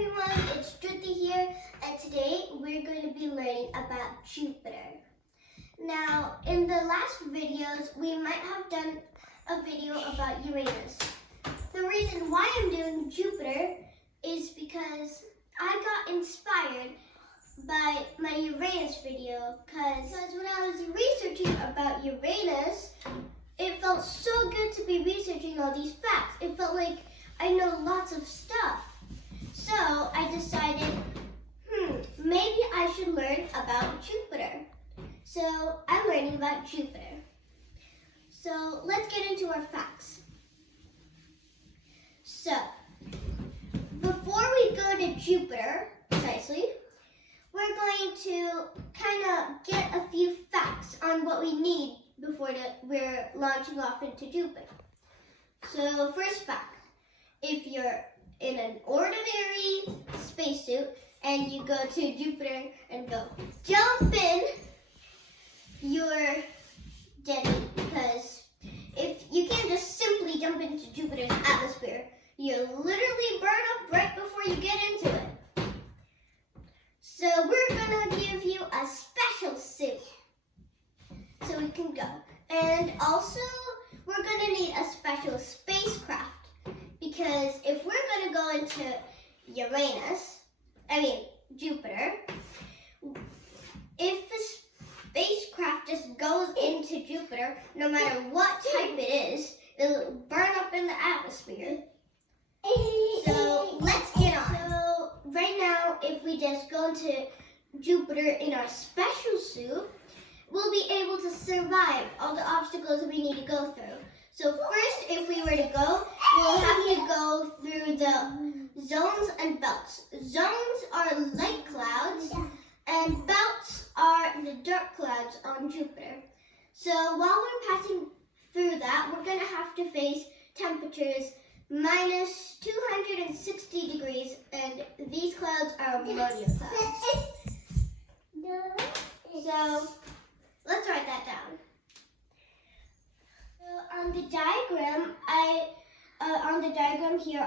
everyone, it's Jyoti here, and today we're going to be learning about Jupiter. Now, in the last videos, we might have done a video about Uranus. The reason why I'm doing Jupiter is because I got inspired by my Uranus video, because when I was researching about Uranus, it felt so good to be researching all these facts. It felt like I know lots of stuff. So I decided, maybe I should learn about Jupiter. So I'm learning about Jupiter. So let's get into our facts. So, before we go to Jupiter, precisely, we're going to kind of get a few facts on what we need before we're launching off into Jupiter. So, first fact, if you're in an ordinary spacesuit and you go to Jupiter and go jump in, you're dead, because if you can't just simply jump into Jupiter's atmosphere, you literally burn up right before you get into it. So we're gonna give you a special suit so we can go. And also, we're gonna need a special spacecraft, because if we're gonna go into Jupiter, if the spacecraft just goes into Jupiter, no matter what type it is, it'll burn up in the atmosphere. So let's get on. So right now, if we just go into Jupiter in our special suit, we'll be able to survive all the obstacles we need to go through. So first, if we were to go, we'll have to go through the zones and belts. Zones are light clouds, and belts are the dark clouds on Jupiter. So while we're passing through that, we're going to have to face temperatures minus 260 degrees, and these clouds are ammonia clouds. So let's write that down. So on the diagram, here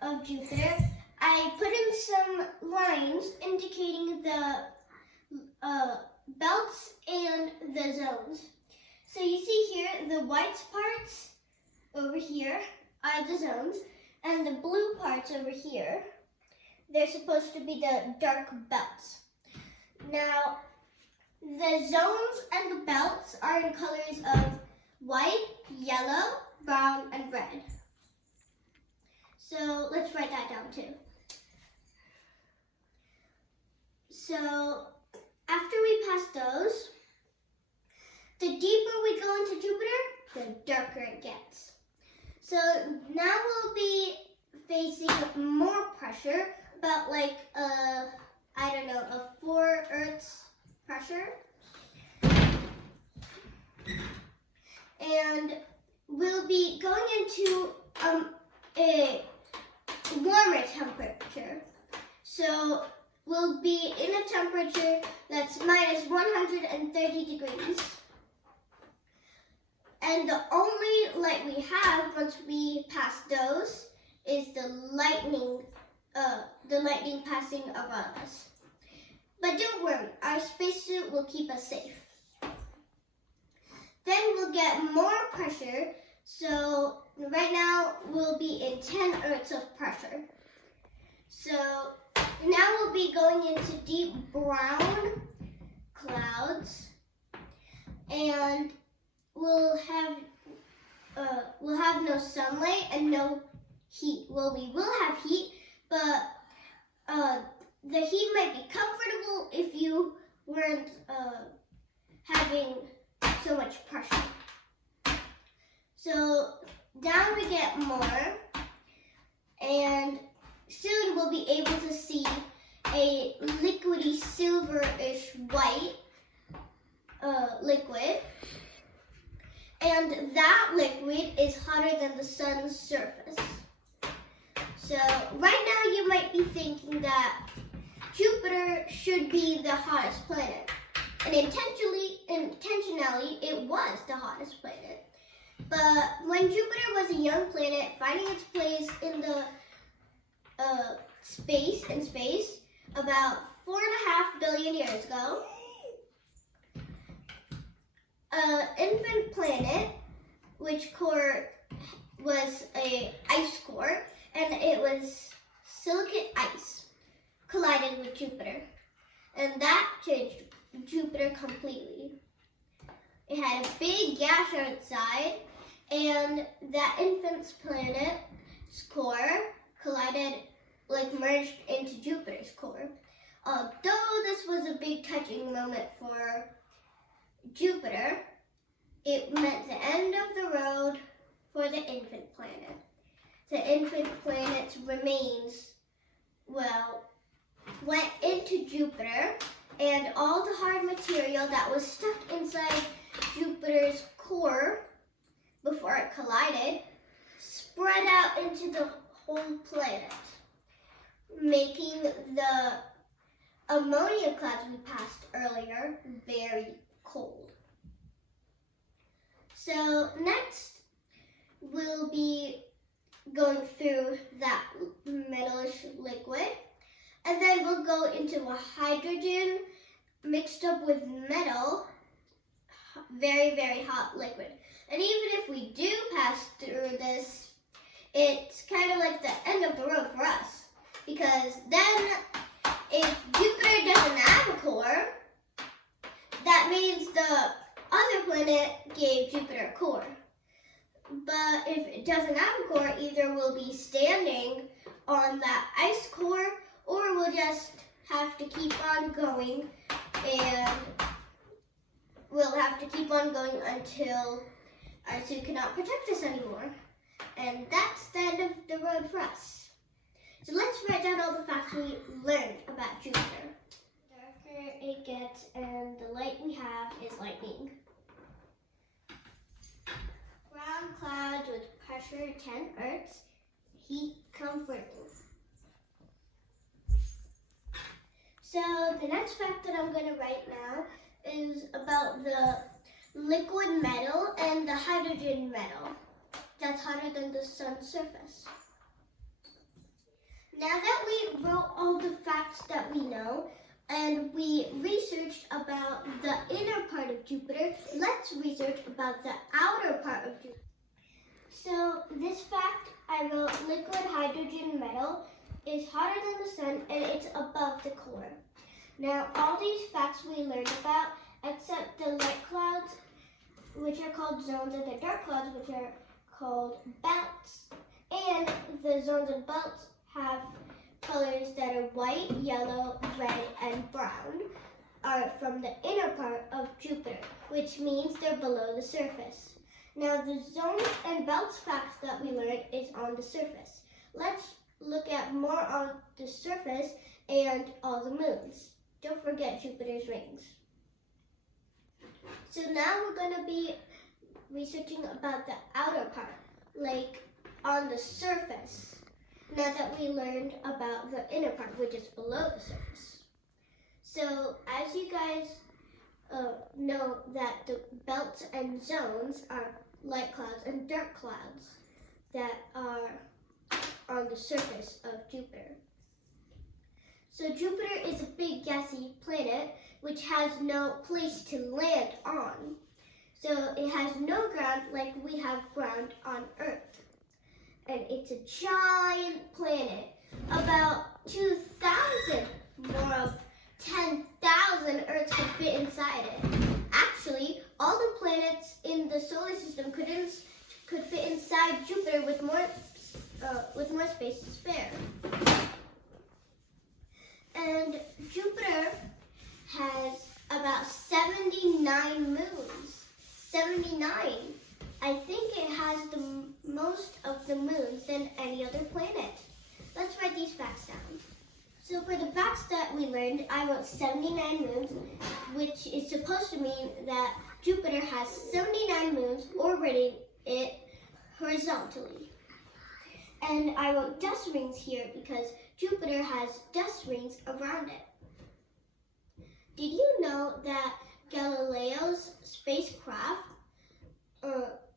of Jupiter, I put in some lines indicating the belts and the zones. So you see here, the white parts over here are the zones, and the blue parts over here, they're supposed to be the dark belts. Now, the zones and the belts are in colors of white, yellow, brown, and red. So let's write that down too. So after we pass those, the deeper we go into Jupiter, the darker it gets. So now we'll be facing more pressure, about like a 4 Earths pressure. And we'll be going into a warmer temperature. So we'll be in a temperature that's minus 130 degrees. And the only light we have once we pass those is the lightning passing around us. But don't worry, our spacesuit will keep us safe. Then we'll get more pressure, so right now we'll be in 10 Earths of pressure. So now we'll be going into deep brown clouds, and we'll have no sunlight and no heat. Well, we will have heat, but the heat might be comfortable if you weren't having so much pressure. So down we get more, and soon we'll be able to see a liquidy silverish white liquid, and that liquid is hotter than the sun's surface. So right now you might be thinking that Jupiter should be the hottest planet. And intentionally, it was the hottest planet. But when Jupiter was a young planet, finding its place in the space about 4.5 billion years ago. An infant planet, which core was a ice core, and it was silicate ice, collided with Jupiter. And that changed Jupiter completely. It had a big gash outside, and that infant planet's core collided, merged into Jupiter's core. Although this was a big touching moment for Jupiter, it meant the end of the road for the infant planet. The infant planet's remains, went into Jupiter, and all the hard material that was stuck inside Jupiter's core before it collided spread out into the whole planet, making the ammonia clouds we passed earlier very cold. So next, we'll be going through that metalish liquid, and then we'll go into a hydrogen mixed up with metal, very, very hot liquid. And even if we do pass through this, it's kind of like the end of the road for us, because then if Jupiter doesn't have a core, that means the other planet gave Jupiter a core. But if it doesn't have a core, either we'll be standing on that ice core, or we'll just have to keep on going, and we'll have to keep on going until our suit cannot protect us anymore. And that's the end of the road for us. So let's write down all the facts we learned about Jupiter. The darker it gets and the light we have is lightning. Brown clouds with pressure 10 Earths, heat comforting. So the next fact that I'm going to write now is about the liquid metal and the hydrogen metal that's hotter than the sun's surface. Now that we wrote all the facts that we know and we researched about the inner part of Jupiter, let's research about the outer part of Jupiter. So this fact, I wrote liquid hydrogen metal is hotter than the sun and it's above the core. Now all these facts we learned about, except the light clouds, which are called zones, and the dark clouds, which are called belts. And the zones and belts have colors that are white, yellow, red, and brown, are from the inner part of Jupiter, which means they're below the surface. Now the zones and belts facts that we learned is on the surface. Let's look at more on the surface and all the moons. Don't forget Jupiter's rings. So now we're going to be researching about the outer part, like on the surface, now that we learned about the inner part, which is below the surface. So as you guys know that the belts and zones are light clouds and dark clouds that are on the surface of Jupiter. So Jupiter is a big gassy planet which has no place to land on. So it has no ground like we have ground on Earth. And it's a giant planet, about 2,000 more of 10,000 Earths could fit inside it. Actually, all the planets in the solar system could fit inside Jupiter with more space to spare. And Jupiter has about 79 moons. 79. I think it has the most of the moons than any other planet. Let's write these facts down. So for the facts that we learned, I wrote 79 moons, which is supposed to mean that Jupiter has 79 moons orbiting it horizontally. And I wrote dust rings here because Jupiter has dust rings around it. Did you know that Galileo's spacecraft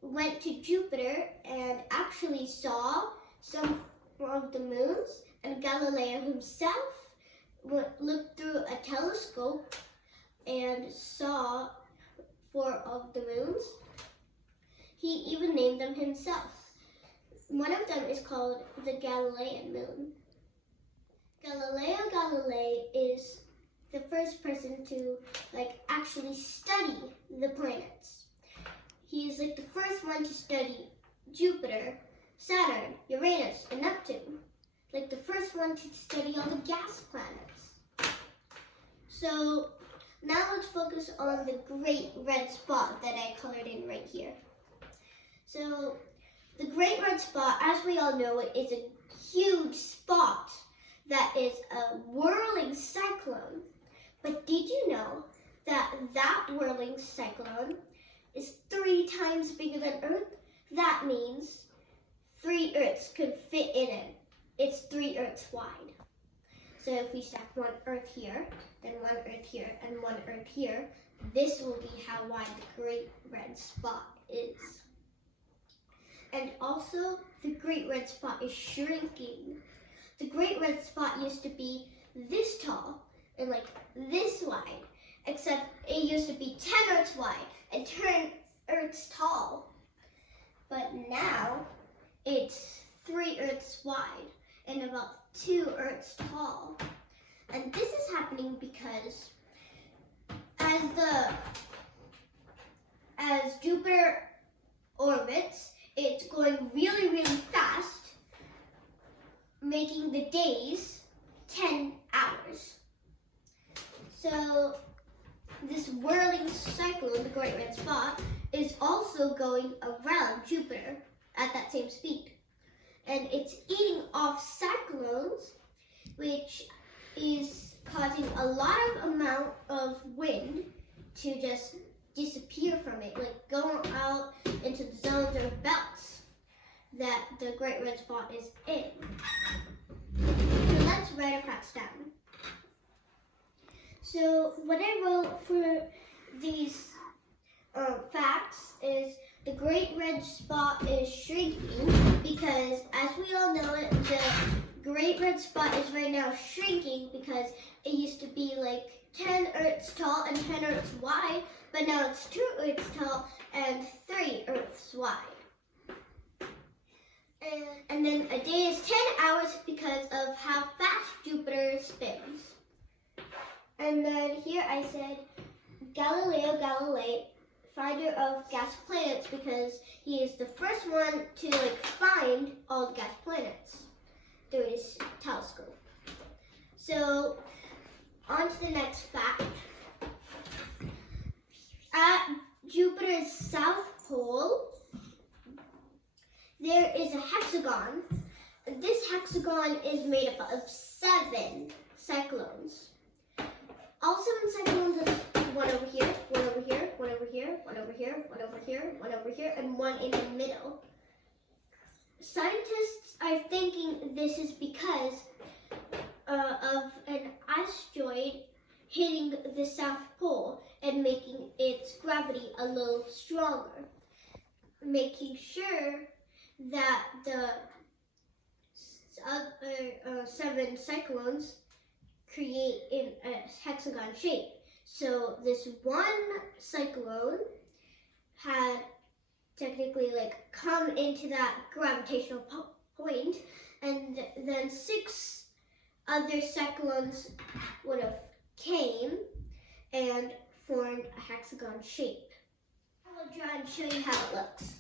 went to Jupiter and actually saw some of the moons And Galileo himself looked through a telescope and saw 4 of the moons. He even named them himself. One of them is called the Galilean moon. Galileo Galilei is the first person to actually study the planets. He's the first one to study Jupiter, Saturn, Uranus, and Neptune. The first one to study all the gas planets. So now let's focus on the Great Red Spot that I colored in right here. So the Great Red Spot, as we all know, is a huge spot that is a whirling cyclone. But did you know that whirling cyclone is 3 times bigger than Earth? That means 3 Earths could fit in it. It's 3 Earths wide. So if we stack 1 Earth here, then 1 Earth here, and 1 Earth here, this will be how wide the Great Red Spot is. And also, the Great Red Spot is shrinking. The Great Red Spot used to be this tall and this wide, except it used to be 10 Earths wide and 10 Earths tall. But now it's 3 Earths wide and about 2 Earths tall. And this is happening because as Jupiter orbits, it's going really, really fast, making the days 10 hours. So this whirling cyclone, the Great Red Spot, is also going around Jupiter at that same speed. And it's eating off cyclones, which is causing a lot of amount of wind to just disappear from it, go out into the zones or the belts that the Great Red Spot is in. So let's write our facts down. So what I wrote for these facts is the Great Red Spot is shrinking because, as we all know it, the Great Red Spot is right now shrinking because it used to be 10 Earths tall and 10 Earths wide, but now it's 2 Earths tall and 3 Earths wide. And then a day is 10 hours because of how fast Jupiter spins. And then here I said Galileo Galilei, finder of gas planets, because he is the first one to find all the gas planets through his telescope. So on to the next fact. At Jupiter's south pole, there is a hexagon. This hexagon is made up of 7 cyclones. All 7 cyclones are 1 over here, 1 over here, 1 over here, 1 over here, 1 over here, 1 over here, and 1 in the middle. Scientists are thinking this is because of an asteroid hitting the South Pole and making its gravity a little stronger, making sure that the 7 cyclones create in a hexagon shape. So this one cyclone had technically come into that gravitational point, and then 6 other cyclones would have came and formed a hexagon shape. I will try and show you how it looks.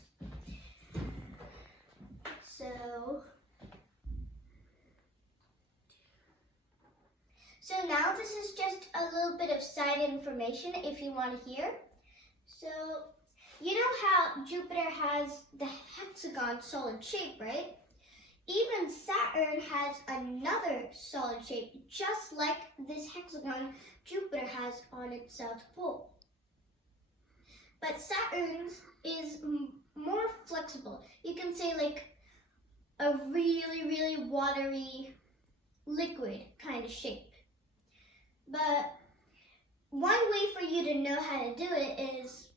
So now this is just a little bit of side information if you want to hear. So you know how Jupiter has the hexagon solid shape, right? Even Saturn has another solid shape, just like this hexagon Jupiter has on its south pole. But Saturn's is more flexible. You can say a really, really watery liquid kind of shape. But one way for you to know how to do it is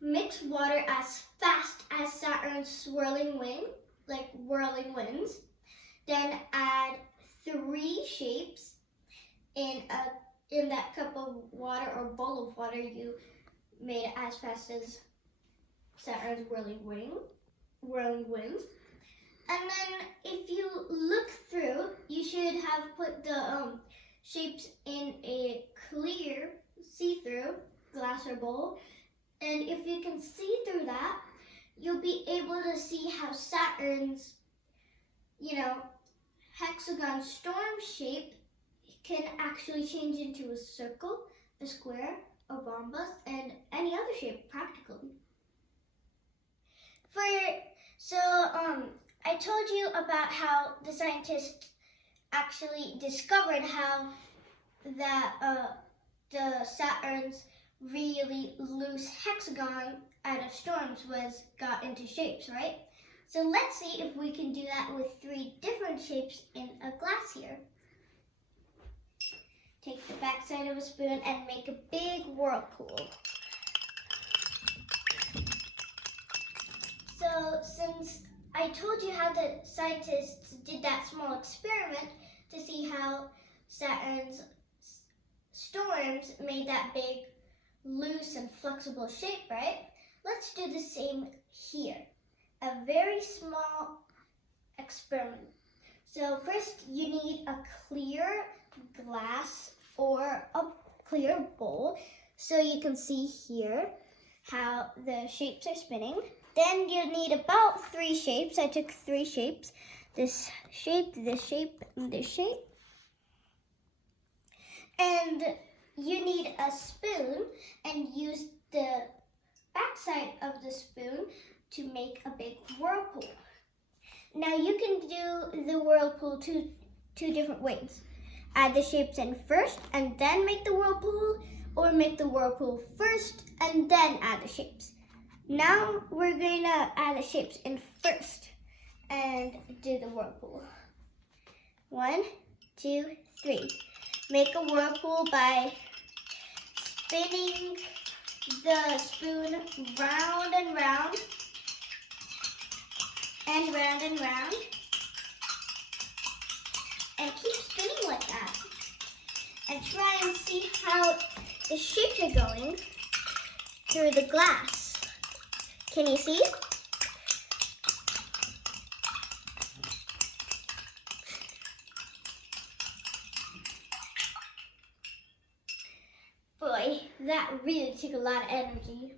mix water as fast as Saturn's swirling wind, whirling winds, then add 3 shapes in that cup of water or bowl of water you made as fast as Saturn's whirling winds. And then if you look through, you should have put the shapes in a clear, see-through glass or bowl. And if you can see through that, you'll be able to see how Saturn's, hexagon storm shape can actually change into a circle, a square, a rhombus, and any other shape practically. I told you about how the scientists actually discovered how that the Saturn's really loose hexagon out of storms got into shapes, right? So let's see if we can do that with 3 different shapes in a glass here. Take the backside of a spoon and make a big whirlpool. So since I told you how the scientists did that small experiment to see how Saturn's storms made that big, loose and flexible shape, right? Let's do the same here. A very small experiment. So first you need a clear glass or a clear bowl so you can see here how the shapes are spinning. Then you need about 3 shapes. I took 3 shapes. This shape, this shape, and this shape. And you need a spoon and use the backside of the spoon to make a big whirlpool. Now you can do the whirlpool two different ways. Add the shapes in first and then make the whirlpool, or make the whirlpool first and then add the shapes. Now we're going to add the shapes in first and do the whirlpool. 1, 2, 3. Make a whirlpool by spinning the spoon round and round and round and round. And keep spinning like that. And try and see how the shapes are going through the glass. Can you see? Boy, that really took a lot of energy.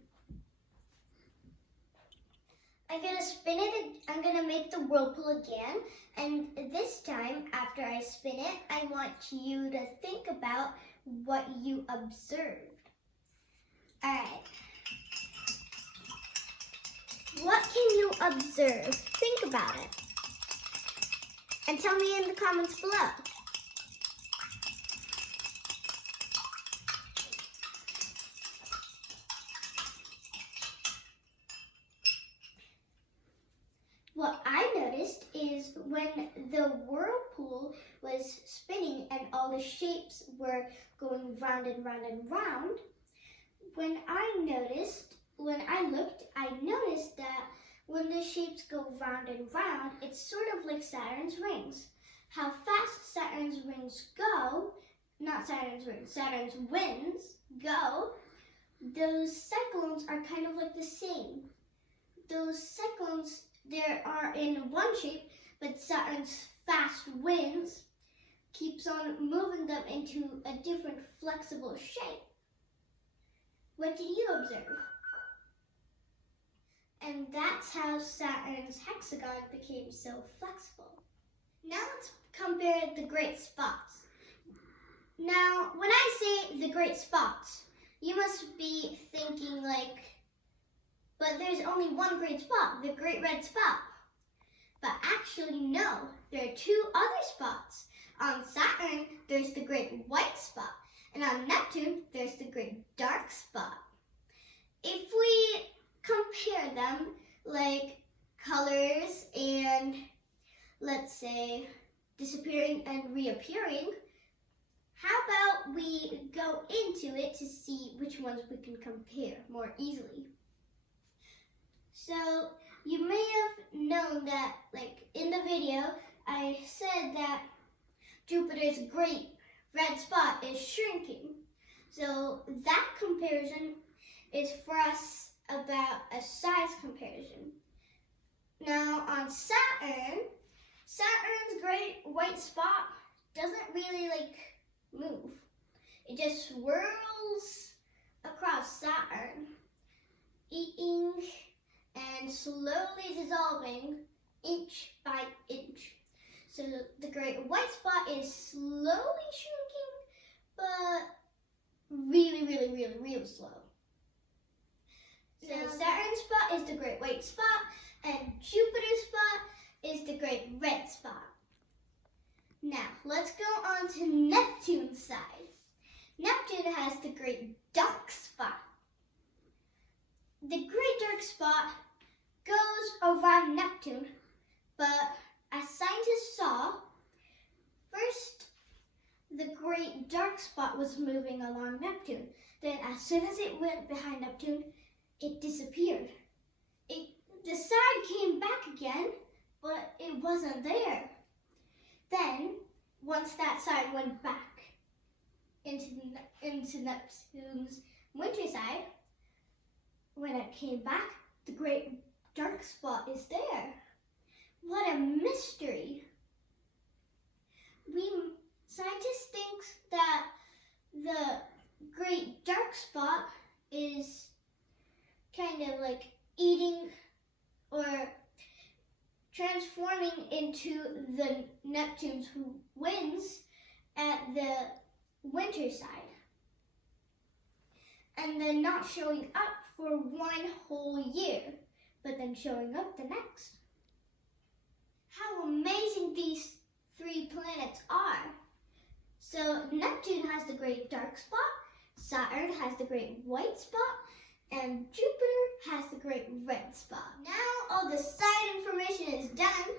I'm gonna spin it, I'm gonna make the whirlpool again, and this time, after I spin it, I want you to think about what you observed. Alright. What can you observe? Think about it. And tell me in the comments below. What I noticed is when the whirlpool was spinning and all the shapes were going round and round and round, when I looked, I noticed that when the shapes go round and round, it's sort of like Saturn's rings. How fast Saturn's winds go, Saturn's winds go, those cyclones are kind of like the same. Those cyclones, there are in one shape, but Saturn's fast winds keeps on moving them into a different flexible shape. What did you observe? And that's how Saturn's hexagon became so flexible. Now let's compare the great spots. Now, when I say the great spots, you must be thinking like, but there's only one great spot, the Great Red Spot. But actually, no, there are 2 other spots. On Saturn, there's the Great White Spot, and on Neptune, there's the Great Dark Spot. If we compare them, like colors and, let's say, disappearing and reappearing, how about we go into it to see which ones we can compare more easily? So you may have known that, like in the video, I said that Jupiter's great red spot is shrinking. So that comparison is for us about a size comparison. Now on Saturn's great white spot doesn't really move. It just swirls across Saturn, eating and slowly dissolving inch by inch. So the great white spot is slowly shrinking, but really, really, really, really slow. So Saturn's spot is the great white spot, and Jupiter's spot is the great red spot. Now, let's go on to Neptune's side. Neptune has the great dark spot. The great dark spot goes around Neptune, but as scientists saw, first the great dark spot was moving along Neptune. Then as soon as it went behind Neptune, it disappeared. The side came back again, but it wasn't there. Then, once that side went back into Neptune's winter side, when it came back, the great dark spot is there. What a mystery! Scientists think that the great dark spot is kind of eating or transforming into the Neptune's winds at the winter side, and then not showing up for one whole year, but then showing up the next. How amazing these three planets are! So Neptune has the great dark spot, Saturn has the great white spot, and Jupiter has the great red spot. Now all the side information is done,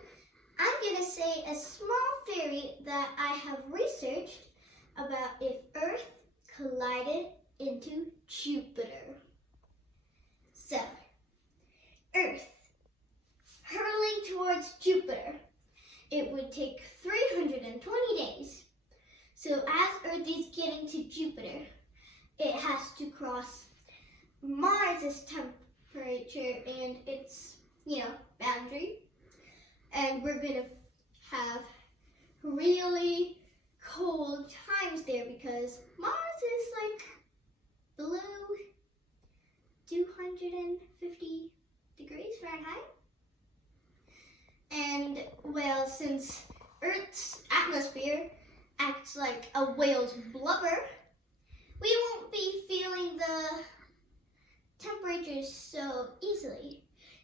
I'm going to say a small theory that I have researched about if Earth collided into Jupiter. So, Earth hurtling towards Jupiter, it would take 320 days. So as Earth is getting to Jupiter, it has to cross Mars's temperature and its, boundary. And we're going to have really cold times there because Mars is below 250 degrees Fahrenheit. And well, since Earth's atmosphere acts like a whale's blubber, we won't be feeling the temperatures so easily.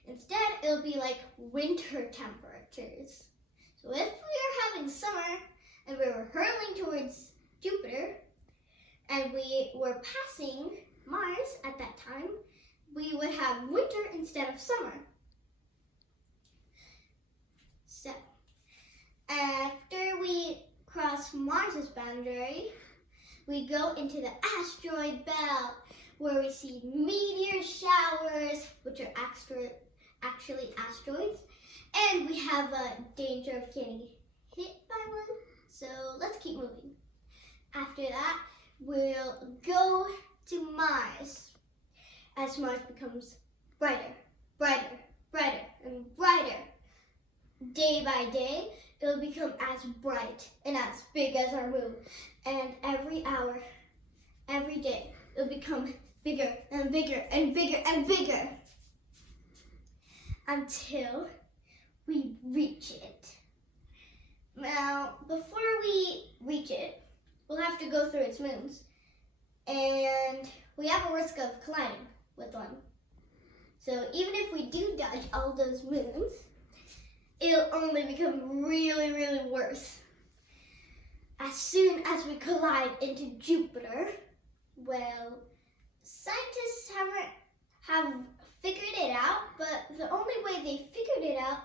Instead, it'll be like winter temperatures. So if we are having summer and we were hurtling towards Jupiter and we were passing Mars at that time, we would have winter instead of summer. So, after we cross Mars's boundary, we go into the asteroid belt where we see meteor showers, which are actually asteroids, and we have a danger of getting hit by one. So let's keep moving. After that, we'll go to Mars as Mars becomes brighter, brighter, brighter, and brighter. Day by day, it'll become as bright and as big as our moon. And every hour, every day, it'll become bigger and bigger and bigger and bigger until we reach it. Now, before we reach it, we'll have to go through its moons. And we have a risk of colliding with one. So even if we do dodge all those moons, it'll only become really, really worse. As soon as we collide into Jupiter, well, scientists have figured it out, but the only way they figured it out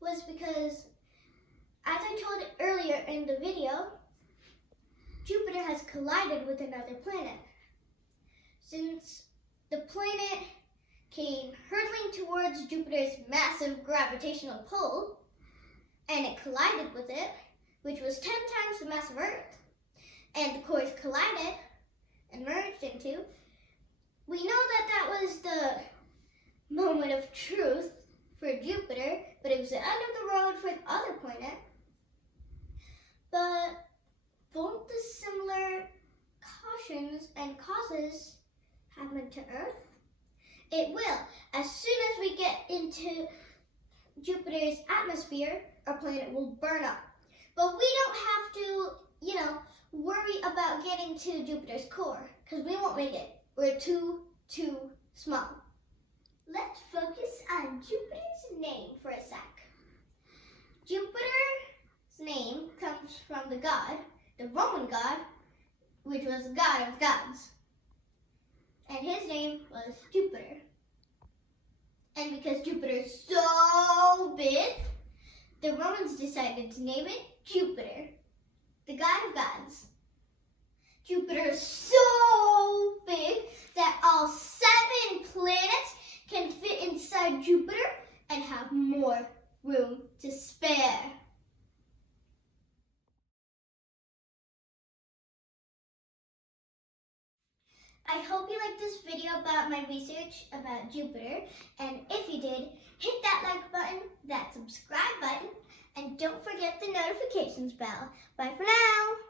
was because, as I told earlier in the video, Jupiter has collided with another planet. Since the planet came hurtling towards Jupiter's massive gravitational pull, and it collided with it, which was 10 times the mass of Earth, and the cores collided and merged into, we know that that was the moment of truth for Jupiter, but it was the end of the road for the other planet. But won't the similar cautions and causes happen to Earth? It will. As soon as we get into Jupiter's atmosphere, our planet will burn up. But we don't have to, worry about getting to Jupiter's core, because we won't make it. We're too small. Let's focus on Jupiter's name for a sec. Jupiter's name comes from the god, the Roman god, which was the god of gods. And his name was Jupiter. And because Jupiter is so big, the Romans decided to name it Jupiter, the god of gods. Jupiter is so big that all 7 planets can fit inside Jupiter and have more room to spare. I hope you liked this video about my research about Jupiter, and if you did, hit that like button, that subscribe button, and don't forget the notifications bell. Bye for now!